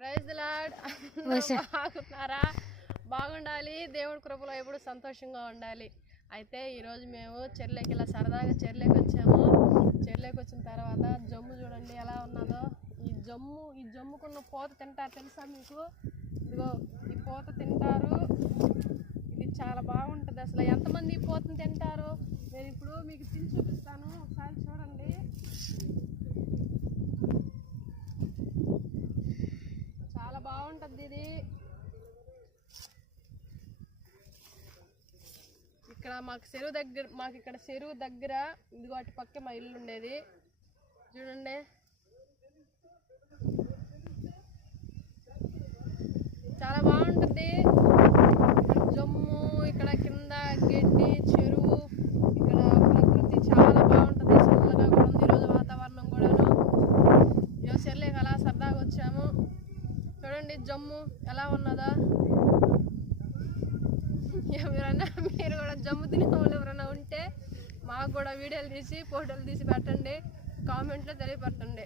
Praise the lord. బాగున్నారా? బాగుండాలి, దేవుడి కృపలో ఎప్పుడు సంతోషంగా ఉండాలి. అయితే ఈరోజు మేము చెర్లేకి ఇలా సరదాగా చెర్లేకి వచ్చాము. చెర్లేకి వచ్చిన తర్వాత జమ్ము చూడండి ఎలా ఉన్నదో. ఈ జమ్ముకున్న పూత తింటారు తెలుసా మీకు? ఇదిగో ఈ పూత తింటారు. ఇది చాలా బాగుంటుంది. అసలు ఎంతమంది ఈ పూతను తింటారు నేను ఇప్పుడు మీకు తిని చూపిస్తాను, ఒకసారి చూడండి. చాలా బాగుంటుంది ఇది. ఇక్కడ మాకు చెరువు దగ్గర ఇదిగో అటు పక్క మా ఇల్లు ఉండేది చూడండి. చాలా బాగుంటుంది ఇక్కడ జమ్ము, ఇక్కడ కింద గడ్డి, చెరువు, ఇక్కడ ప్రకృతి చాలా బాగుంటుంది. చల్లగా కూడా ఉంది ఈరోజు వాతావరణం కూడాను. చెర్లేకి అలా సరదాగా వచ్చాము. చూడండి జమ్ము ఎలా ఉన్నదా. మీరు కూడా జమ్ము తినే వాళ్ళు ఎవరైనా ఉంటే మాకు కూడా వీడియోలు తీసి ఫోటోలు తీసి పెట్టండి, కామెంట్లో తెలియపెట్టండి.